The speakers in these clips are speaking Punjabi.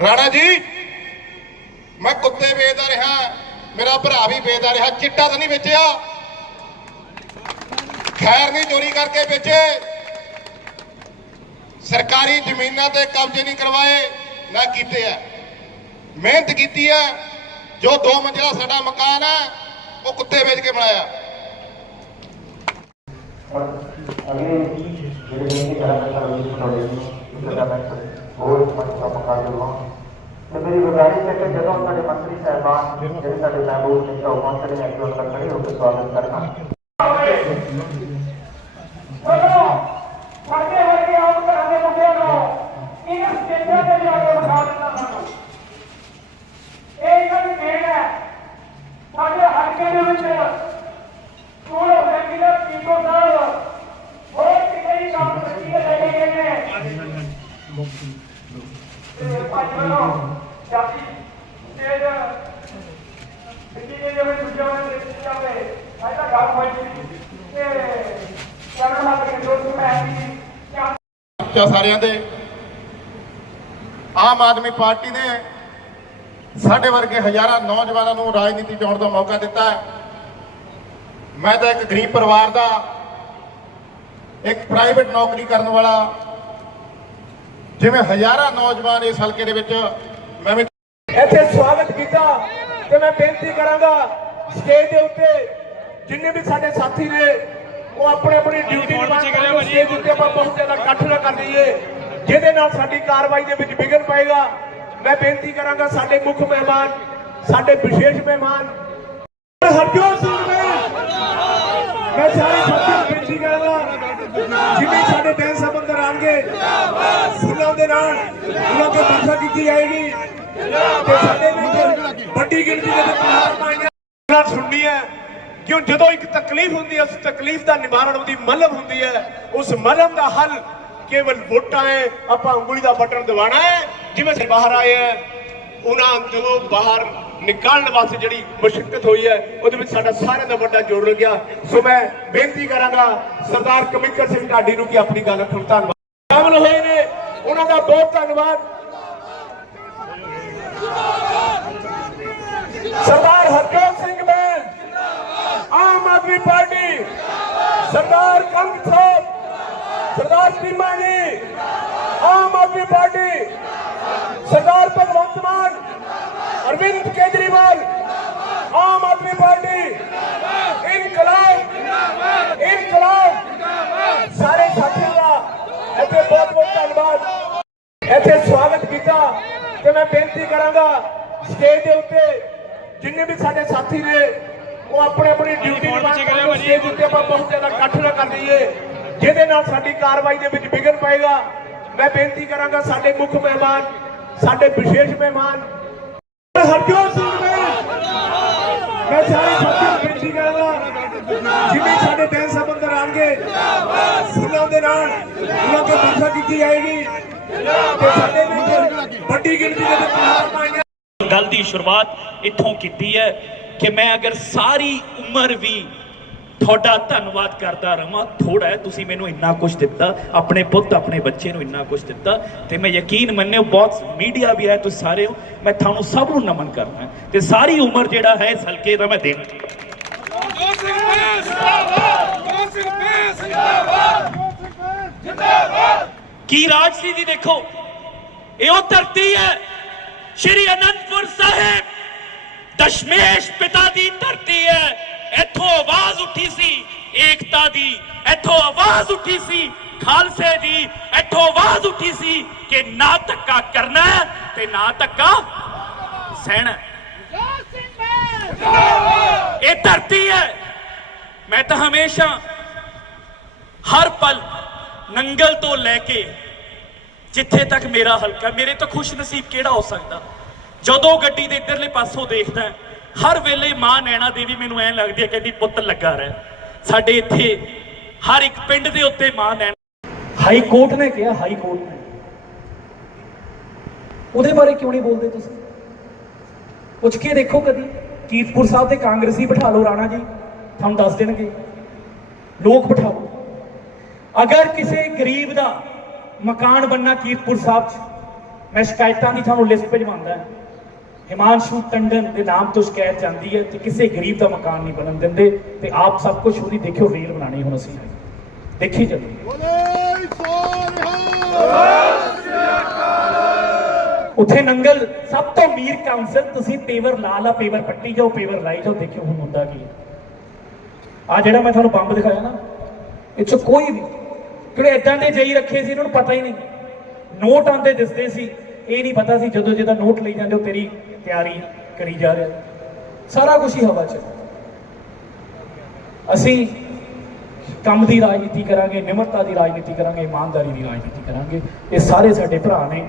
ਰਾਣਾ ਜੀ, ਮੈਂ ਕੁੱਤੇ ਵੇਚਦਾ ਰਿਹਾ, ਮੇਰਾ ਭਰਾ ਵੀ ਵੇਚਦਾ ਰਿਹਾ, ਚਿੱਟਾ ਤਾਂ ਨਹੀਂ ਵੇਚਿਆ। ਖੈਰ ਨਹੀਂ ਚੋਰੀ ਕਰਕੇ ਵੇਚੇ। ਸਰਕਾਰੀ ਜ਼ਮੀਨਾਂ ਤੇ ਕਬਜ਼ੇ ਨਹੀਂ ਕਰਵਾਏ, ਨਾ ਕੀਤੇ ਆ। ਮਿਹਨਤ ਕੀਤੀ ਆ, ਜੋ ਦੋ ਮੰਜ਼ਲਾ ਸਾਡਾ ਮਕਾਨ ਆ, ਉਹ ਕੁੱਤੇ ਵੇਚ ਕੇ ਬਣਾਇਆ। ਅਗਲੇ ਜਿਹੜੇ ਜਿਹੜੇ ਕਰਾ ਨੇ ਬਣਾਉਣੀ ਹੈ ਮੈਂ ਹੋਰ ਮੰਚ ਦਾ ਮਕਾਨ ਲਵਾਂ ਤੇ ਮੇਰੀ ਗੁਜ਼ਾਰਿਸ਼ ਹੈ ਕਿ ਜਦੋਂ ਸਾਡੇ ਮੰਤਰੀ ਸਾਹਿਬਾਨ ਜਿਹੜੇ ਸਾਡੇ ਮਹਿਬੂਬ ਨੇ ਚੌਹਾਂ ਸਾਡੇ ਨੇ ਅੱਗੇ ਉਹਨਾਂ ਖੜੇ ਹੋ ਕੇ ਸਵਾਗਤ ਕਰਨਾ ਵਰਗੇ ਵਰਗੇ ਆਉਂ ਕਰਾਂਗੇ ਮੁੰਡਿਆਂ ਨੂੰ ਇਹਨਾਂ ਸਟੇਜਾਂ ਤੇ ਜਾ ਕੇ ਵਿਖਾ ਦਿੰਦਾ ਸਾਨੂੰ ਇਹ ਇਹਨਾਂ ਦੀ ਦੇਣ ਹੈ ਸਾਡੇ ਹਲਕੇ ਦੇ ਵਿੱਚ ਸਕੂਲ ਆਫ ਰੈਗੂਲਰ ਪੀਕੋ ਸਾਹਿਬ ਬਹੁਤ ਕਿਹੜੀ ਕੰਮ ਕੀਤੀ ਹੈ ਲੈ ਕੇ ਗਏ ਨੇ ਤੇ ਪੰਜ ਵੱਲੋਂ ਜਾਤੀ ਸਟੇਜ ਸਿੱਧੀ ਦੇ ਜਿਵੇਂ ਦੂਜਿਆਂ ਨੇ ਦਿੱਤੀ ਜਾਵੇ ਅੱਜ ਤਾਂ ਗੱਲ ਹੋਈ ਸੀ ਤੇ ਚਰਨ ਮਾਤਾ ਕੇ ਦੋਸਤ ਮੈਂ ਵੀ ਕਿਆ ਚਾ ਸਾਰਿਆਂ ਦੇ। ਆਮ ਆਦਮੀ ਪਾਰਟੀ ਨੇ ਸਾਡੇ ਵਰਗੇ ਹਜ਼ਾਰਾਂ ਨੌਜਵਾਨਾਂ ਨੂੰ ਰਾਜਨੀਤੀ ਚ ਦਾ ਮੌਕਾ ਦਿੱਤਾ ਹੈ। ਮੈਂ ਤਾਂ ਇੱਕ ਗਰੀਬ ਪਰਿਵਾਰ ਦਾ, ਇੱਕ ਪ੍ਰਾਈਵੇਟ ਨੌਕਰੀ ਕਰਨ ਵਾਲਾ। ਜਿਵੇਂ ਹਜ਼ਾਰਾਂ ਨੌਜਵਾਨ ਇਸ ਹਲਕੇ ਦੇ ਵਿੱਚ, ਮੈਂ ਵੀ ਇੱਥੇ ਸਵਾਗਤ ਕੀਤਾ ਤੇ ਮੈਂ ਬੇਨਤੀ ਕਰਾਂਗਾ ਸਟੇਜ ਦੇ ਉੱਤੇ ਜਿੰਨੇ ਵੀ ਸਾਡੇ ਸਾਥੀ ਨੇ ਉਹ ਆਪਣੇ ਆਪਣੀ ਡਿਊਟੀ ਨਿਭਾਉਣ ਕਰਨ ਸਟੇਜ ਉੱਤੇ ਆਪਾਂ ਬਹੁਤ ਜ਼ਿਆਦਾ ਇਕੱਠ ਨਾ ਕਰ ਲਈਏ। ਜਿਹਦੇ ਨਾਲ ਸਾਡੀ ਕਾਰਵਾਈ ਦੇ ਵਿੱਚ ਵਿਘਨ ਪਏਗਾ। ਮੈਂ ਬੇਨਤੀ ਕਰਾਂਗਾ ਸਾਡੇ ਮੁੱਖ ਮਹਿਮਾਨ ਸਾਡੇ ਵਿਸ਼ੇਸ਼ ਮਹਿਮਾਨ। ਹਰਜੋਤ ਸਿੰਘ ਨੇ ਮੈਂ ਸਾਰੇ ਸਾਥੀਆਂ ਨੂੰ ਬੇਨਤੀ ਕਰਾਂਗਾ ਜਿਵੇਂ ਸਾਡੇ ਬੈਂਸ ਸਾਹਿਬ ਅੰਦਰ ਆਣਗੇ ਫੁੱਲਾਂ ਦੇ ਨਾਲ ਉਹਨਾਂ ਤੋਂ ਵਰਖਾ ਕੀਤੀ ਜਾਏਗੀ ਤੇ ਸਾਡੇ ਵਿੱਚ ਵੱਡੀ ਗਿਣਤੀ ਦੇ ਵਿੱਚ ਸੁਣਨੀ ਹੈ। ਕਿਉਂ ਜਦੋਂ ਇੱਕ ਤਕਲੀਫ ਹੁੰਦੀ ਹੈ, ਉਸ ਤਕਲੀਫ ਦਾ ਨਿਵਾਰਣ ਉਹਦੀ ਮਲਮ ਹੁੰਦੀ ਹੈ, ਉਸ ਮਲਮ ਦਾ ਹੱਲ ਕੇਵਲ ਵੋਟਾਂ ਹੈ, ਆਪਾਂ ਉਂਗਲੀ ਦਾ ਬਟਨ ਦਬਾਣਾ ਹੈ, ਜਿਵੇਂ ਅਸੀਂ ਬਾਹਰ ਆਏ ਹੈ, ਉਹਨਾਂ ਤੋਂ ਬਾਹਰ ਨਿਕਾਲਣ ਵਾਸਤੇ ਜਿਹੜੀ ਮੁਸ਼ਕਲ ਹੋਈ ਹੈ, ਉਹਦੇ ਵਿੱਚ ਸਾਡਾ ਸਾਰਿਆਂ ਦਾ ਵੱਡਾ ਜੋੜ ਲੱਗਿਆ। ਸੋ ਮੈਂ ਬੇਨਤੀ ਕਰਾਂਗਾ, ਸਰਦਾਰ ਕਮਿਕਰ ਸਿੰਘ ਢਾਡੀ ਨੂੰ ਕਿ ਆਪਣੀ ਗੱਲ ਰੱਖਣ, ਧੰਨਵਾਦ। ਸ਼ਾਮਲ ਹੋਏ ਨੇ, ਉਹਨਾਂ ਦਾ ਬਹੁਤ ਧੰਨਵਾਦ। ਸਰਦਾਰ ਹਰਜੋਤ ਆਮ ਆਦਮੀ ਪਾਰਟੀ ਸਰਦਾਰ ਕੰਗ ਸਾਹਿਬ ਸਰਦਾਰ ਟੀਮਾ ਜੀ ਆਮ ਆਦਮੀ ਪਾਰਟੀ ਸਰਦਾਰ ਭਗਵੰਤ ਮਾਨ ਅਰਵਿੰਦ ਕੇਜਰੀਵਾਲ ਆਮ ਆਦਮੀ ਪਾਰਟੀ ਇਨਕਲਾਬ ਇਨਕਲਾਬ ਸਾਰੇ ਸਾਥੀਆਂ ਦਾ ਇੱਥੇ ਬਹੁਤ ਬਹੁਤ ਧੰਨਵਾਦ ਇੱਥੇ ਸਵਾਗਤ ਕੀਤਾ ਤੇ ਮੈਂ ਬੇਨਤੀ ਕਰਾਂਗਾ ਸਟੇਜ ਦੇ ਉੱਤੇ ਜਿੰਨੇ ਵੀ ਸਾਡੇ ਸਾਥੀ ਨੇ ਉਹ ਆਪਣੇ ਆਪਣੀ ਡਿਊਟੀ ਨਿਭਾਉਣ ਕਰਨ ਸਟੇਜ ਉੱਤੇ ਆਪਾਂ ਬਹੁਤ ਜ਼ਿਆਦਾ ਇਕੱਠ ਨਾ ਕਰ ਲਈਏ। ਜਿਹਦੇ ਨਾਲ ਸਾਡੀ ਕਾਰਵਾਈ ਦੇ ਵਿੱਚ ਵਿਘਨ ਪਏਗਾ। ਮੈਂ ਬੇਨਤੀ ਕਰਾਂਗਾ ਸਾਡੇ ਮੁੱਖ ਮਹਿਮਾਨ ਸਾਡੇ ਵਿਸ਼ੇਸ਼ ਮਹਿਮਾਨ। ਹਰਜੋਤ ਸਿੰਘ ਨੇ ਮੈਂ ਸਾਰੇ ਸਾਥੀਆਂ ਨੂੰ ਬੇਨਤੀ ਕਰਾਂਗਾ। ਜਿਵੇਂ ਸਾਡੇ ਬੈਂਸ ਸਾਹਿਬ ਅੰਦਰ ਆਣਗੇ ਫੁੱਲਾਂ ਦੇ ਨਾਲ ਉਹਨਾਂ ਤੋਂ ਵਰਖਾ ਕੀਤੀ ਜਾਏਗੀ। ਤੇ ਸਾਡੇ ਵਿੱਚ ਵੱਡੀ ਗਿਣਤੀ ਦੇ ਵਿੱਚ ਮਾਈਆਂ ਗੱਲ ਦੀ ਸ਼ੁਰੂਆਤ ਇੱਥੋਂ ਕੀਤੀ ਹੈ। ਕਿ ਮੈਂ ਅਗਰ ਸਾਰੀ ਉਮਰ ਵੀ ਤੁਹਾਡਾ ਧੰਨਵਾਦ ਕਰਦਾ ਰਵਾਂ ਥੋੜਾ ਹੈ, ਤੁਸੀਂ ਮੈਨੂੰ ਇੰਨਾ ਕੁਝ ਦਿੱਤਾ, ਆਪਣੇ ਪੁੱਤ, ਆਪਣੇ ਬੱਚੇ ਨੂੰ ਇੰਨਾ ਕੁਝ ਦਿੱਤਾ, ਤੇ ਮੈਂ ਯਕੀਨ ਮੰਨਿਓ ਬਹੁਤ ਮੀਡੀਆ ਵੀ ਹੈ, ਤੁਸੀਂ ਸਾਰੇ ਹੋ, ਮੈਂ ਤੁਹਾਨੂੰ ਸਭ ਨੂੰ ਨਮਨ ਕਰਨਾ ਤੇ ਸਾਰੀ ਉਮਰ ਜਿਹੜਾ ਹੈ, ਇਸ ਹਲਕੇ ਦਾ ਮੈਂ ਦੇਣਾ। ਕੀ ਰਾਜ ਸੀ ਜੀ ਦੇਖੋ, ਇਹ ਉਹ ਧਰਤੀ ਹੈ, ਸ਼੍ਰੀ ਅਨੰਦਪੁਰ ਸਾਹਿਬ। ਦਸ਼ਮੇਸ਼ ਪਿਤਾ ਦੀ ਧਰਤੀ ਹੈ। ਇੱਥੋਂ ਆਵਾਜ਼ ਉੱਠੀ ਸੀ, ਏਕਤਾ ਦੀ। ਇੱਥੋਂ ਆਵਾਜ਼ ਉੱਠੀ ਸੀ, ਖਾਲਸੇ ਦੀ। ਇੱਥੋਂ ਆਵਾਜ਼ ਉੱਠੀ ਸੀ ਕਿ ਨਾ ਧੱਕਾ ਕਰਨਾ ਤੇ ਨਾ ਧੱਕਾ ਸਹਿਣਾ ਇਹ ਧਰਤੀ ਹੈ। ਮੈਂ ਤਾਂ ਹਮੇਸ਼ਾ ਹਰ ਪਲ ਨੰਗਲ ਤੋਂ ਲੈ ਕੇ ਜਿੱਥੇ ਤੱਕ ਮੇਰਾ ਹਲਕਾ, ਮੇਰੇ ਤੋਂ ਖੁਸ਼ ਨਸੀਬ ਕਿਹੜਾ ਹੋ ਸਕਦਾ? ਜਦੋਂ ਗੱਡੀ ਦੇ ਇੱਧਰਲੇ ਪਾਸੋਂ ਦੇਖਦਾ ਹਰ ਵੇਲੇ ਮਾਂ ਨੈਣਾ ਦੇਵੀ ਮੈਨੂੰ ਐਂ ਲੱਗਦੀ ਹੈ ਕਹਿੰਦੀ, ਪੁੱਤ ਲੱਗਾ ਰਹਿ। ਸਾਡੇ ਇੱਥੇ ਹਰ ਇੱਕ ਪਿੰਡ ਦੇ ਉੱਤੇ ਮਾਂ ਨੈਣਾ ਹਾਈ ਕੋਰਟ ਨੇ ਕਿਹਾ, ਹਾਈ ਕੋਰਟ ਨੇ। ਉਹਦੇ ਬਾਰੇ ਕਿਉਂ ਨਹੀਂ ਬੋਲਦੇ ਤੁਸੀਂ? ਪੁੱਛ ਕੇ ਦੇਖੋ ਕਦੀ। ਕੀਰਤਪੁਰ ਸਾਹਿਬ ਦੇ ਕਾਂਗਰਸੀ ਬਿਠਾ ਲਓ ਰਾਣਾ ਜੀ, ਤੁਹਾਨੂੰ ਦੱਸ ਦੇਣਗੇ। ਲੋਕ ਬਿਠਾਓ। ਅਗਰ ਕਿਸੇ ਗਰੀਬ ਦਾ ਮਕਾਨ ਬੰਨਾ ਕੀਰਤਪੁਰ ਸਾਹਿਬ 'ਚ, ਮੈਂ ਸ਼ਿਕਾਇਤਾਂ ਦੀ ਤੁਹਾਨੂੰ ਲਿਸਟ ਭਿਜਵਾਉਂਦਾ ਹਿਮਾਂਸ਼ੂ ਟੰਡਨ ਦੇ ਨਾਮ ਤੋਂ ਸ਼ਿਕਾਇਤ ਜਾਂਦੀ ਹੈ ਤੇ ਕਿਸੇ ਗਰੀਬ ਦਾ ਮਕਾਨ ਨਹੀਂ ਬਣਨ ਦਿੰਦੇ ਤੇ ਆਪ ਸਭ ਕੁਝ ਉਹਦੀ ਦੇਖਿਓ ਰੀਲ ਬਣਾਣੀ ਹੁਣ ਅਸੀਂ। ਦੇਖੀ ਚੱਲੋ ਉੱਥੇ ਨੰਗਲ ਸਭ ਤੋਂ ਅਮੀਰ ਕਾਉਂਸਲ ਤੁਸੀਂ ਪੇਵਰ ਲਾ ਲਾ ਪੇਵਰ ਪੱਟੀ ਜਾਓ ਪੇਵਰ ਲਾਈ ਜਾਓ ਦੇਖਿਓ ਹੁਣ ਹੁੰਦਾ ਕੀ ਹੈ। ਆ ਜਿਹੜਾ ਮੈਂ ਤੁਹਾਨੂੰ ਬੰਬ ਦਿਖਾਇਆ ਨਾ ਇਹ 'ਚ ਕੋਈ ਵੀ ਕਿਹੜੇ ਇਦਾਂ ਦੇ ਜਈ ਰੱਖੇ ਸੀ ਇਹਨਾਂ ਨੂੰ ਪਤਾ ਹੀ ਨਹੀਂ। ਨੋਟ ਆਂਦੇ ਦਿਸਦੇ ਸੀ ਇਹ ਨਹੀਂ ਪਤਾ ਸੀ ਜਦੋਂ ਜਦੋਂ ਨੋਟ ਲਈ ਜਾਂਦੇ ਹੋ, ਤੇਰੀ ਤਿਆਰੀ ਕਰੀ ਜਾ ਰਿਹਾ। ਸਾਰਾ ਕੁਝ ਹੀ ਹਵਾ 'ਚ। ਅਸੀਂ ਕੰਮ ਦੀ ਰਾਜਨੀਤੀ ਕਰਾਂਗੇ, ਨਿਮਰਤਾ ਦੀ ਰਾਜਨੀਤੀ ਕਰਾਂਗੇ, ਇਮਾਨਦਾਰੀ ਦੀ ਰਾਜਨੀਤੀ ਕਰਾਂਗੇ। ਇਹ ਸਾਰੇ ਸਾਡੇ ਭਰਾ ਨੇ।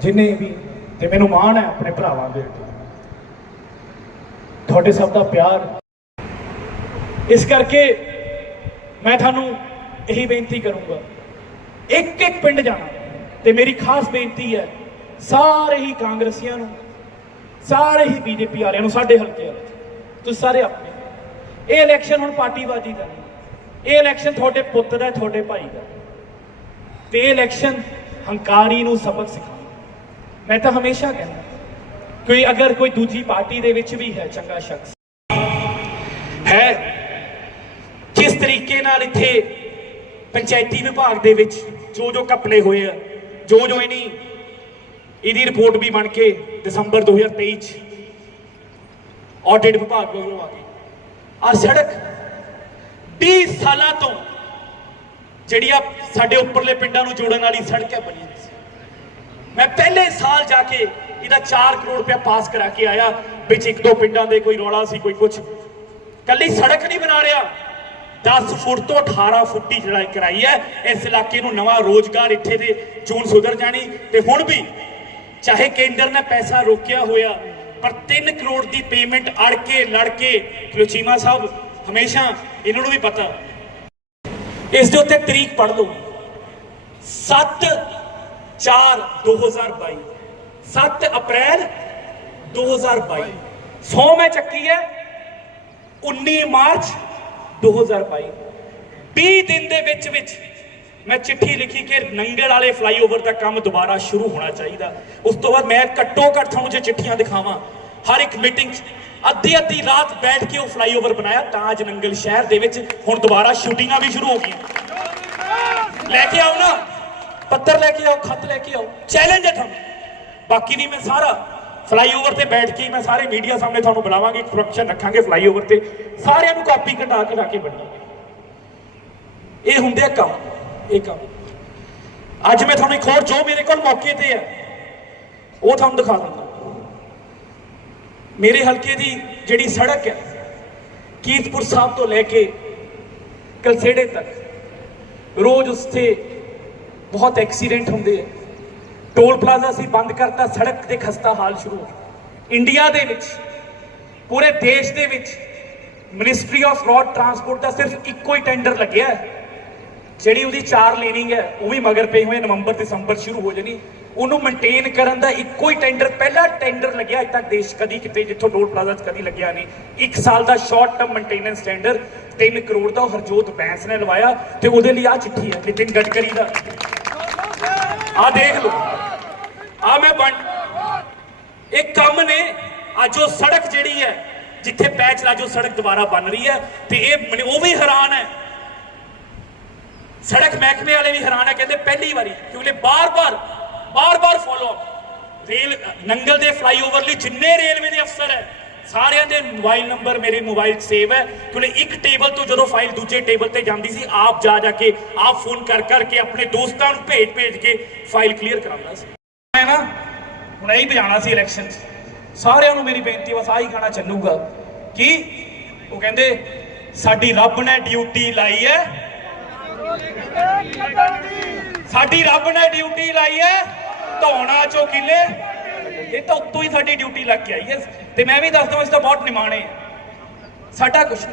ਜਿੰਨੇ ਵੀ, ਤੇ ਮੈਨੂੰ ਮਾਣ ਹੈ ਆਪਣੇ ਭਰਾਵਾਂ ਦੇ ਉੱਤੇ। ਤੁਹਾਡੇ ਸਭ ਦਾ ਪਿਆਰ। ਇਸ ਕਰਕੇ ਮੈਂ ਤੁਹਾਨੂੰ ਇਹੀ ਬੇਨਤੀ ਕਰੂੰਗਾ। ਇੱਕ ਇੱਕ ਪਿੰਡ ਜਾਣਾ। ਤੇ ਮੇਰੀ ਖਾਸ ਬੇਨਤੀ ਹੈ, ਸਾਰੇ ਹੀ ਕਾਂਗਰਸੀਆਂ ਨੂੰ, ਸਾਰੇ ਹੀ ਬੀਜੇਪੀ ਵਾਲਿਆਂ ਨੂੰ ਸਾਡੇ ਹਲਕੇ ਵਾਲੇ, ਤੁਸੀਂ ਸਾਰੇ ਆਪਣੇ ਇਹ ਇਲੈਕਸ਼ਨ ਹੁਣ ਪਾਰਟੀਬਾਜ਼ੀ ਦਾ ਇਹ ਇਲੈਕਸ਼ਨ ਤੁਹਾਡੇ ਪੁੱਤ ਦਾ, ਤੁਹਾਡੇ ਭਾਈ ਦਾ। ਤੇ ਇਹ ਇਲੈਕਸ਼ਨ ਹੰਕਾਰੀ ਨੂੰ ਸਬਕ ਸਿਖਾਉਣਾ ਮੈਂ ਤਾਂ ਹਮੇਸ਼ਾ ਕਹਿੰਦਾ ਕੋਈ ਅਗਰ ਕੋਈ ਦੂਜੀ ਪਾਰਟੀ ਦੇ ਵਿੱਚ ਵੀ ਹੈ, ਚੰਗਾ ਸ਼ਖਸ, ਹੈ, ਜਿਸ ਤਰੀਕੇ ਨਾਲ ਇੱਥੇ ਪੰਚਾਇਤੀ ਵਿਭਾਗ ਦੇ ਵਿੱਚ ਜੋ ਜੋ ਕਪਲੇ ਹੋਏ ਆ ਜੋ ਜੋ ਇਹਨੀ ਇਹਦੀ ਰਿਪੋਰਟ ਵੀ ਬਣ ਕੇ ਦਸੰਬਰ 2023 ਚ ਆਡਿਟ ਵਿਭਾਗ ਵੱਲੋਂ ਆ ਗਈ। ਆ ਸੜਕ 20 ਸਾਲਾਂ ਤੋਂ ਜਿਹੜੀ ਆ ਸਾਡੇ ਉੱਪਰਲੇ ਪਿੰਡਾਂ ਨੂੰ ਜੋੜਨ ਵਾਲੀ ਸੜਕ ਹੈ ਬਣੀ ਸੀ। ਮੈਂ ਪਹਿਲੇ ਸਾਲ ਜਾ ਕੇ ਇਹਦਾ 4 ਕਰੋੜ ਰੁਪਇਆ ਪਾਸ ਕਰਾ ਕੇ ਆਇਆ, ਵਿੱਚ ਇੱਕ ਦੋ ਪਿੰਡਾਂ ਦੇ ਕੋਈ ਰੌਲਾ ਸੀ, ਕੋਈ ਕੁਝ ਕੱਲੀ ਸੜਕ ਨਹੀਂ ਬਣਾ ਰਿਹਾ। 10 ਫੁੱਟ ਤੋਂ 18 ਫੁੱਟ ਦੀ ਚੜਾਈ ਕਰਾਈ ਹੈ, ਇਸ ਇਲਾਕੇ ਨੂੰ ਨਵਾਂ ਰੋਜ਼ਗਾਰ ਇੱਥੇ ਦੇ ਚੋਣ ਸੁਧਰ ਜਾਣੀ। ਤੇ ਹੁਣ ਵੀ ਚਾਹੇ ਕੇਂਦਰ ਨੇ ਪੈਸਾ ਰੋਕਿਆ ਹੋਇਆ, ਪਰ 3 ਕਰੋੜ ਦੀ ਪੇਮੈਂਟ ਅੜ ਕੇ ਲੜ ਕੇ ਕਲੋਚੀਮਾ ਸਾਹਿਬ, ਹਮੇਸ਼ਾ ਇਹਨਾਂ ਨੂੰ ਵੀ ਪਤਾ। ਇਸ ਦੇ ਉੱਤੇ ਤਰੀਕ ਪੜ ਲਓ। 7 4 2022 7 ਅਪ੍ਰੈਲ 2022 ਸੌ ਮੈਂ ਚੱਕੀ ਹੈ 19 ਮਾਰਚ 2022 20 ਦਿਨ ਦੇ ਵਿੱਚ ਵਿੱਚ ਮੈਂ ਚਿੱਠੀ ਲਿਖੀ ਕਿ ਨੰਗਲ ਵਾਲੇ ਫਲਾਈਓਵਰ ਦਾ ਕੰਮ ਦੁਬਾਰਾ ਸ਼ੁਰੂ ਹੋਣਾ ਚਾਹੀਦਾ। ਉਸ ਤੋਂ ਬਾਅਦ ਮੈਂ ਘੱਟੋ ਘੱਟ ਤੁਹਾਨੂੰ ਜੇ ਚਿੱਠੀਆਂ ਦਿਖਾਵਾਂ, ਹਰ ਇੱਕ ਮੀਟਿੰਗ 'ਚ ਅੱਧੀ ਅੱਧੀ ਰਾਤ ਬੈਠ ਕੇ ਉਹ ਫਲਾਈਓਵਰ ਬਣਾਇਆ, ਤਾਂ ਅੱਜ ਨੰਗਲ ਸ਼ਹਿਰ ਦੇ ਵਿੱਚ ਹੁਣ ਦੁਬਾਰਾ ਸ਼ੂਟਿੰਗਾਂ ਵੀ ਸ਼ੁਰੂ ਹੋ ਗਈਆਂ। ਲੈ ਕੇ ਆਓ ਨਾ, ਪੱਤਰ ਲੈ ਕੇ ਆਓ, ਖੱਤ ਲੈ ਕੇ ਆਓ ਚੈਲੰਜ ਹੈ ਤੁਹਾਨੂੰ। ਬਾਕੀ ਨਹੀਂ ਮੈਂ ਸਾਰਾ ਫਲਾਈਓਵਰ ਤੇ ਬੈਠ ਕੇ ਮੈਂ ਸਾਰੇ ਮੀਡੀਆ ਸਾਹਮਣੇ ਤੁਹਾਨੂੰ ਬੁਲਾਵਾਂਗੇ, ਇੱਕ ਪ੍ਰੋਡਕਸ਼ਨ ਰੱਖਾਂਗੇ ਫਲਾਈਓਵਰ ਤੇ। ਸਾਰਿਆਂ ਨੂੰ ਕਾਪੀ ਘਟਾ ਕੇ ਲਾ ਕੇ ਵੰਡਾਂਗੇ ਇਹ ਹੁੰਦੇ ਆ ਕੰਮ, ਇਹ ਕੰਮ। ਅੱਜ ਮੈਂ ਤੁਹਾਨੂੰ ਇੱਕ ਹੋਰ, ਜੋ ਮੇਰੇ ਕੋਲ ਮੌਕੇ ਤੇ ਹੈ, ਉਹ ਤੁਹਾਨੂੰ ਦਿਖਾ ਦਿੰਦਾ। ਮੇਰੇ ਹਲਕੇ ਦੀ ਜਿਹੜੀ ਸੜਕ ਹੈ, ਕੀਰਤਪੁਰ ਸਾਹਿਬ ਤੋਂ ਲੈ ਕੇ ਕਲਸੇੜੇ ਤੱਕ, ਰੋਜ਼ ਉਸ ਤੇ ਬਹੁਤ ਐਕਸੀਡੈਂਟ ਹੁੰਦੇ ਆ। ਟੋਲ ਪਲਾਜ਼ਾ ਸੀ ਬੰਦ ਕਰਤਾ, ਸੜਕ ਤੇ ਖਸਤਾ ਹਾਲ ਸ਼ੁਰੂ ਹੋ ਗਿਆ ਇੰਡੀਆ ਦੇ ਵਿੱਚ, ਪੂਰੇ ਦੇਸ਼ ਦੇ ਵਿੱਚ ਮਿਨਿਸਟਰੀ ਆਫ ਰੋਡ ਟਰਾਂਸਪੋਰਟ ਦਾ ਸਿਰਫ ਇੱਕੋ ਹੀ ਟੈਂਡਰ ਲੱਗਿਆ ਜਿਹੜੀ ਉਹਦੀ ਚਾਰ ਲੇਨਿੰਗ ਹੈ, ਉਹ ਵੀ ਮਗਰ ਪਏ ਹੋਏ ਨਵੰਬਰ, ਦਸੰਬਰ ਸ਼ੁਰੂ ਹੋ ਜਾਣੀ। ਉਹਨੂੰ ਮੇਨਟੇਨ ਕਰਨ ਦਾ ਇੱਕੋ ਹੀ ਟੈਂਡਰ ਪਹਿਲਾ ਟੈਂਡਰ ਲੱਗਿਆ ਅਜ ਤੱਕ ਦੇਸ਼ ਕਦੀ ਕਿਤੇ ਜਿੱਥੋਂ ਟੋਲ ਪਲਾਜ਼ਾ 'ਚ ਕਦੀ ਲੱਗਿਆ ਨਹੀਂ। ਇੱਕ ਸਾਲ ਦਾ short term maintenance tender 3 crore ਦਾ ਉਹ ਹਰਜੋਤ ਬੈਂਸ ਨੇ ਲਵਾਇਆ ਤੇ ਉਹਦੇ ਲਈ ਆ ਚਿੱਠੀ ਹੈ, ਨਿਤਿਨ ਗਡਕਰੀ ਦਾ। ਆ ਦੇਖ ਲਓ। ਆ ਮੈਂ ਬਣ ਇਹ ਕੰਮ ਨੇ ਅੱਜ ਉਹ ਸੜਕ ਜਿਹੜੀ ਹੈ, ਜਿੱਥੇ ਪੈਚ ਲਾ ਜੋ ਸੜਕ ਦੁਬਾਰਾ ਬਣ ਰਹੀ ਹੈ ਤੇ ਇਹ ਮਨ- ਉਹ ਵੀ ਹੈਰਾਨ ਹੈ। ਸੜਕ ਮਹਿਕਮੇ ਵਾਲੇ ਵੀ ਹੈਰਾਨ ਹੈ, ਕਹਿੰਦੇ ਪਹਿਲੀ ਵਾਰੀ, ਕਿਉਂਕਿ ਬਾਰ-ਬਾਰ ਬਾਰ-ਬਾਰ ਫੋਲੋ ਰੇਲ ਨੰਗਲ ਦੇ ਫਲਾਈਓਵਰ ਲਈ ਜਿੰਨੇ ਰੇਲਵੇ ਦੇ ਅਫਸਰ ਹੈ ਸਾਰਿਆਂ ਦੇ ਮੋਬਾਈਲ ਨੰਬਰ ਮੇਰੇ ਮੋਬਾਈਲ ਸੇਵ ਹੈ। ਕਿਉਂਕਿ ਇੱਕ ਟੇਬਲ ਤੋਂ ਜਦੋਂ ਫਾਈਲ ਦੂਜੇ ਟੇਬਲ ਤੇ ਜਾਂਦੀ ਸੀ, ਆਪ ਜਾ ਜਾ ਕੇ, ਆਪ ਫੋਨ ਕਰ ਕਰਕੇ ਆਪਣੇ ਦੋਸਤਾਂ ਨੂੰ ਭੇਜ ਭੇਜ ਕੇ ਫਾਈਲ ਕਲੀਅਰ ਕਰਾਉਂਦਾ ਸੀ। ਮੈਂ ਨਾ ਹੁਣ ਇਹੀ ਬਜਾਣਾ ਸੀ ਇਲੈਕਸ਼ਨ ਸਾਰਿਆਂ ਨੂੰ ਮੇਰੀ ਬੇਨਤੀ ਬਸ ਆਹੀ ਗਾਣਾ ਚੱਲੂਗਾ ਕਿ ਉਹ ਕਹਿੰਦੇ, ਸਾਡੀ ਰੱਬ ਨੇ ਡਿਊਟੀ ਲਾਈ ਹੈ। ਸਾਡੀ ਰੱਬ ਨੇ ਡਿਊਟੀ ਲਾਈ ਹੈ ਧੌਣਾ ਚੋ ਕਿਲੇ। ਇਹ ਤਾਂ ਉੱਤੋਂ ਹੀ ਸਾਡੀ ਡਿਊਟੀ ਲੱਗ ਕੇ ਆਈ ਹੈ। ਤੇ ਮੈਂ ਵੀ ਦੱਸਦਾ ਦਵਾਂ ਇਸ ਦਾ ਬਹੁਤ ਨਿਮਾਣੇ ਸਾਡਾ ਕੁਛ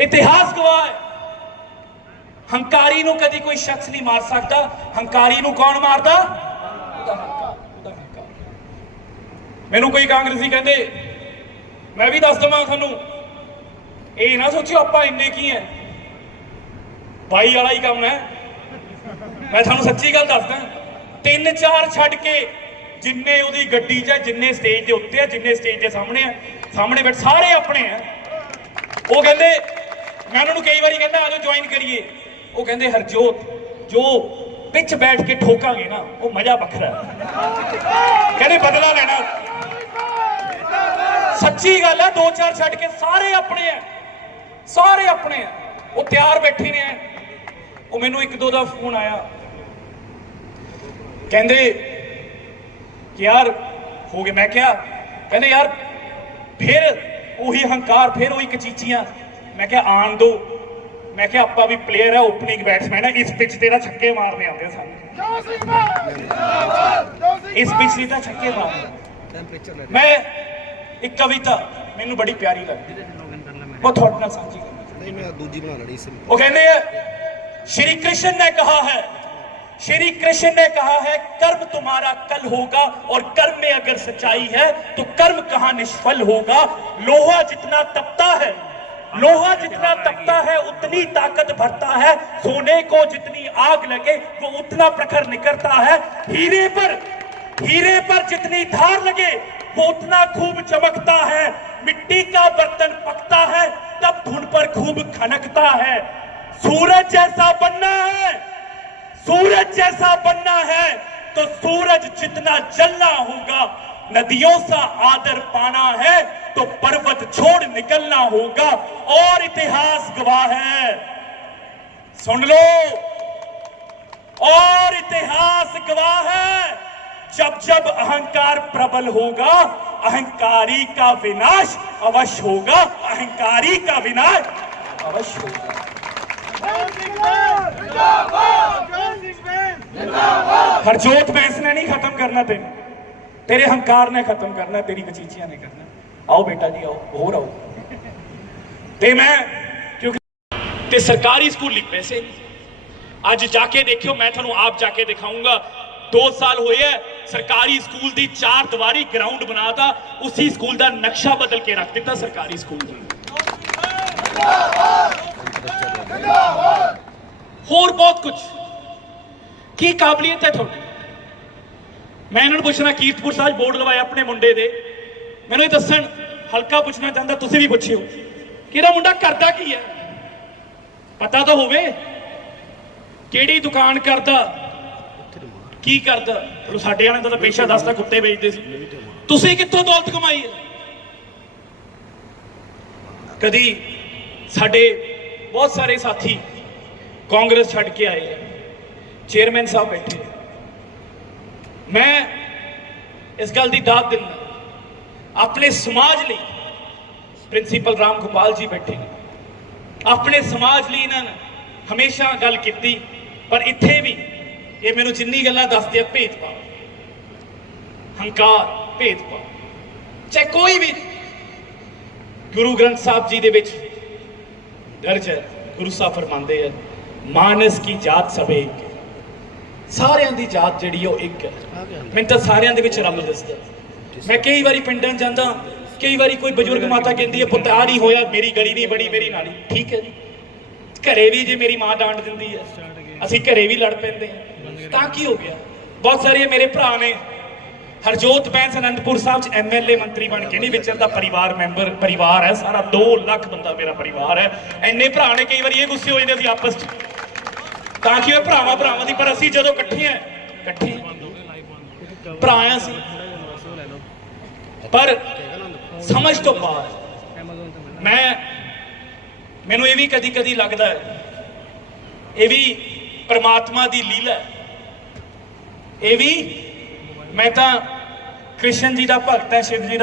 ਇਤਿਹਾਸ ਗਵਾਹ ਹੈ। ਹੰਕਾਰੀ ਨੂੰ ਕਦੀ ਕੋਈ ਸ਼ਖਸ ਨਹੀਂ ਮਾਰ ਸਕਦਾ। ਹੰਕਾਰੀ ਨੂੰ ਕੌਣ ਮਾਰਦਾ? ਮੈਨੂੰ ਕੋਈ ਕਾਂਗਰਸੀ ਕਹਿੰਦੇ, ਮੈਂ ਵੀ ਦੱਸ ਦਵਾਂ ਤੁਹਾਨੂੰ, ਇਹ ਨਾ ਸੋਚਿਓ ਆਪਾਂ ਇੰਨੇ ਕੀ ਹੈ ਬਾਈ ਵਾਲਾ ਹੀ ਕੰਮ ਹੈ। ਮੈਂ ਤੁਹਾਨੂੰ ਸੱਚੀ ਗੱਲ ਦੱਸਦਾ। ਤਿੰਨ ਚਾਰ ਛੱਡ ਕੇ ਜਿੰਨੇ ਉਹਦੀ ਗੱਡੀ 'ਚ ਜਿੰਨੇ ਸਟੇਜ ਦੇ ਉੱਤੇ ਆ, ਜਿੰਨੇ ਸਟੇਜ ਦੇ ਸਾਹਮਣੇ ਆ, ਸਾਹਮਣੇ ਬੈਠ, ਸਾਰੇ ਆਪਣੇ ਆ। ਉਹ ਕਹਿੰਦੇ, ਮੈਂ ਉਹਨਾਂ ਨੂੰ ਕਈ ਵਾਰੀ ਕਹਿੰਦਾ ਆਜੋ ਜੁਆਇਨ ਕਰੀਏ। ਉਹ ਕਹਿੰਦੇ, ਹਰਜੋਤ, ਜੋ ਪਿੱਛ ਬੈਠ ਕੇ ਠੋਕਾਂਗੇ ਨਾ, ਉਹ ਮਜ਼ਾ ਵੱਖਰਾ ਕਹਿੰਦੇ, ਬਦਲਾ ਲੈਣਾ। ਸੱਚੀ ਗੱਲ ਹੈ, ਦੋ ਚਾਰ ਛੱਡ ਕੇ ਸਾਰੇ ਆਪਣੇ ਆ। ਸਾਰੇ ਆਪਣੇ ਆ। ਉਹ ਤਿਆਰ ਬੈਠੇ ਨੇ ਉਹ ਮੈਨੂੰ ਇੱਕ ਦੋ ਦਾ ਫੋਨ ਆਇਆ। ਕਹਿੰਦੇ ਕਿ ਯਾਰ ਹੋ ਗਏ ਮੈਂ ਕਿਹਾ ਕਹਿੰਦੇ ਯਾਰ ਫਿਰ ਉਹੀ ਹੰਕਾਰ ਫਿਰ ਉਹੀ ਕਚੀਚੀਆਂ। ਮੈਂ ਕਿਹਾ ਆਣ ਦੋ। ਮੈਂ ਕਿਹਾ ਆਪਾਂ ਵੀ ਪਲੇਅਰ ਹੈ ਓਪਨਿੰਗ ਬੈਟਸਮੈਨ ਹੈ ਇਸ ਪਿਚ ਤੇ ਤਾਂ ਛੱਕੇ ਮਾਰਨੇ ਆਉਂਦੇ ਸਾਨੂੰ। ਇਸ ਪਿਚ ਤੇ ਤਾਂ ਛੱਕੇ ਮਾਰਨੇ ਮੈਂ ਇੱਕ ਕਵਿਤਾ ਮੈਨੂੰ ਬੜੀ ਪਿਆਰੀ ਲੱਗਦੀ। ਉਹ ਤੁਹਾਡੇ ਨਾਲ ਸਾਂਝੀ ਕਰਨੀ ਨਹੀਂ ਮੈਂ ਦੂਜੀ ਬਣਾ ਲੈਣੀ ਇਸ ਉਹ ਕਹਿੰਦੇ ਆ ਸ਼੍ਰੀ ਕ੍ਰਿਸ਼ਨ ਨੇ ਕਿਹਾ ਹੈ श्री कृष्ण ने कहा है, कर्म तुम्हारा कल होगा और कर्म में अगर सच्चाई है तो कर्म कहाँ निष्फल होगा? लोहा जितना तपता है, लोहा जितना तपता है, उतनी ताकत भरता है। सोने को जितनी आग लगे, वो उतना प्रखर निकलता है। हीरे पर हीरे पर जितनी धार लगे, वो उतना खूब चमकता है। मिट्टी का बर्तन पकता है, तब धुन पर खूब खनकता है। सूरज जैसा बनना है सूरज जैसा बनना है तो सूरज जितना जलना होगा, नदियों सा आदर पाना है तो पर्वत छोड़ निकलना होगा, और इतिहास गवाह है। सुन लो, और इतिहास गवाह है, जब जब अहंकार प्रबल होगा, अहंकारी का विनाश अवश्य होगा, अहंकारी का विनाश अवश्य होगा। ਹਰਜੋਤ ਬੈਂਸ ਨੇ ਨਹੀਂ ਖਤਮ ਕਰਨਾ ਤੈਨੂੰ। ਤੇਰੇ ਹੰਕਾਰ ਨੇ ਖਤਮ ਕਰਨਾ, ਤੇਰੀ ਬਚੀਚੀਆਂ ਨੇ ਕਰਨਾ। ਆਓ ਬੇਟਾ ਜੀ, ਆਓ, ਹੋਰ ਆਓ। ਤੇ ਮੈਂ ਕਿਉਂਕਿ ਤੇ ਸਰਕਾਰੀ ਸਕੂਲ ਲਈ ਪੈਸੇ ਅੱਜ ਜਾ ਕੇ ਦੇਖਿਓ, ਮੈਂ ਤੁਹਾਨੂੰ ਆਪ ਜਾ ਕੇ ਦਿਖਾਉਂਗਾ 2 ਸਾਲ ਹੋਏ ਐ, ਸਰਕਾਰੀ ਸਕੂਲ ਦੀ ਚਾਰ ਦੀਵਾਰੀ ਗਰਾਊਂਡ ਬਣਾਤਾ, ਉਸੇ ਸਕੂਲ ਦਾ ਨਕਸ਼ਾ ਬਦਲ ਕੇ ਰੱਖ ਦਿੱਤਾ ਸਰਕਾਰੀ ਸਕੂਲ ਦਾ ਹੋਰ ਬਹੁਤ ਕੁਝ ਕੀ ਕਾਬਲੀਅਤ ਹੈ ਤੁਹਾਡੀ? ਮੈਂ ਇਹਨਾਂ ਨੂੰ ਪੁੱਛਣਾ, ਕੀਰਤਪੁਰ ਸਾਹਿਬ ਬੋਰਡ ਲਵਾਇਆ ਆਪਣੇ ਮੁੰਡੇ ਦੇ। ਮੈਨੂੰ ਇਹ ਦੱਸਣ, ਹਲਕਾ ਪੁੱਛਣਾ ਚਾਹੁੰਦਾ, ਤੁਸੀਂ ਵੀ ਪੁੱਛਿਓ। ਕਿਹੜਾ ਮੁੰਡਾ ਕਰਦਾ ਕੀ ਹੈ? ਪਤਾ ਤਾਂ ਹੋਵੇ। ਕਿਹੜੀ ਦੁਕਾਨ ਕਰਦਾ? ਕੀ ਕਰਦਾ? ਚਲੋ, ਸਾਡੇ ਵਾਲਿਆਂ ਦਾ ਤਾਂ ਪੇਸ਼ਾ ਦੱਸਦਾ ਕੁੱਤੇ ਵੇਚਦੇ ਸੀ। ਤੁਸੀਂ ਕਿੱਥੋਂ ਦੌਲਤ ਕਮਾਈ ਹੈ? ਕਦੀ ਸਾਡੇ ਬਹੁਤ ਸਾਰੇ ਸਾਥੀ ਕਾਂਗਰਸ ਛੱਡ ਕੇ ਆਏ ਹੈ ਚੇਅਰਮੈਨ ਸਾਹਿਬ ਬੈਠੇ ਮੈਂ ਇਸ ਗੱਲ ਦੀ ਦਾਤ ਦਿੰਦਾ ਆਪਣੇ ਸਮਾਜ ਲਈ ਪ੍ਰਿੰਸੀਪਲ ਰਾਮ ਗੋਪਾਲ ਜੀ ਬੈਠੇ ਆਪਣੇ ਸਮਾਜ ਲਈ ਇਹਨਾਂ ਨੇ ਹਮੇਸ਼ਾ ਗੱਲ ਕੀਤੀ, ਪਰ ਇੱਥੇ ਵੀ ਇਹ ਮੈਨੂੰ ਜਿੰਨੀ ਗੱਲਾਂ ਦੱਸਦੇ ਆ ਭੇਦਭਾਵ ਹੰਕਾਰ ਭੇਦਭਾਵ ਚਾਹੇ ਕੋਈ ਵੀ ਗੁਰੂ ਗ੍ਰੰਥ ਸਾਹਿਬ ਜੀ ਦੇ ਵਿੱਚ ਦਰਜ ਹੈ ਗੁਰੂ ਸਾਹਿਬ ਫਰਮਾਉਂਦੇ ਆ ਮਾਨਸ ਕੀ ਜਾਤ ਸਭੇ ਇੱਕ ਸਾਰਿਆਂ ਦੀ ਜਾਤ ਜਿਹੜੀ ਉਹ ਇੱਕ ਹੈ। ਮੈਨੂੰ ਤਾਂ ਸਾਰਿਆਂ ਦੇ ਵਿੱਚ ਰੱਬ ਦਿਸਦਾ। ਮੈਂ ਕਈ ਵਾਰੀ ਪਿੰਡਾਂ 'ਚ ਜਾਂਦਾ, ਕਈ ਵਾਰੀ ਕੋਈ ਬਜ਼ੁਰਗ ਮਾਤਾ ਕਹਿੰਦੀ ਹੈ ਪੁੱਤ ਆ ਨਹੀਂ ਹੋਇਆ, ਮੇਰੀ ਗਲੀ ਨਹੀਂ ਬਣੀ, ਮੇਰੀ ਨਾਲੀ ਠੀਕ ਹੈ ਜੀ। ਘਰੇ ਵੀ ਜੇ ਮੇਰੀ ਮਾਂ ਡਾਂਟ ਦਿੰਦੀ ਹੈ ਅਸੀਂ ਘਰੇ ਵੀ ਲੜ ਪੈਂਦੇ ਹਾਂ। ਤਾਂ ਕੀ ਹੋ ਗਿਆ? ਬਹੁਤ ਸਾਰੇ ਮੇਰੇ ਭਰਾ ਨੇ ਹਰਜੋਤ ਬੈਂਸ ਅਨੰਦਪੁਰ ਸਾਹਿਬ ਚ ਐਮਐਲਏ ਮੰਤਰੀ ਬਣ ਕੇ ਨਹੀਂ ਵਿਚਰਦਾ, ਪਰਿਵਾਰ ਮੈਂਬਰ, ਪਰਿਵਾਰ ਹੈ ਸਾਰਾ 2 ਲੱਖ ਬੰਦਾ ਮੇਰਾ ਪਰਿਵਾਰ ਹੈ। ਐਨੇ ਭਰਾ ਨੇ ਕਈ ਵਾਰੀ ਇਹ ਗੁੱਸੇ ਹੋ ਜਾਂਦੇ ਸੀ ਆਪਸ ਚ। ਤਾਂ ਕਿ ਉਹ ਭਰਾਵਾਂ ਭਰਾਵਾਂ ਦੀ, ਪਰ ਅਸੀਂ ਜਦੋਂ ਇਕੱਠੇ ਆ, ਇਕੱਠੇ ਭਰਾ ਆ ਅਸੀਂ ਪਰ ਸਮਝ ਤੋਂ ਬਾਅਦ ਮੈਂ, ਮੈਨੂੰ ਇਹ ਵੀ ਕਦੀ ਕਦੀ ਲੱਗਦਾ ਹੈ, ਇਹ ਵੀ ਪ੍ਰਮਾਤਮਾ ਦੀ ਲੀਲਾ ਹੈ। ਇਹ ਵੀ ਮੈਂ ਤਾਂ ਕ੍ਰਿਸ਼ਨ ਜੀ ਦਾ ਭਗਤ ਹਾਂ, ਸ਼ਿਵ ਜੀ ਦਾ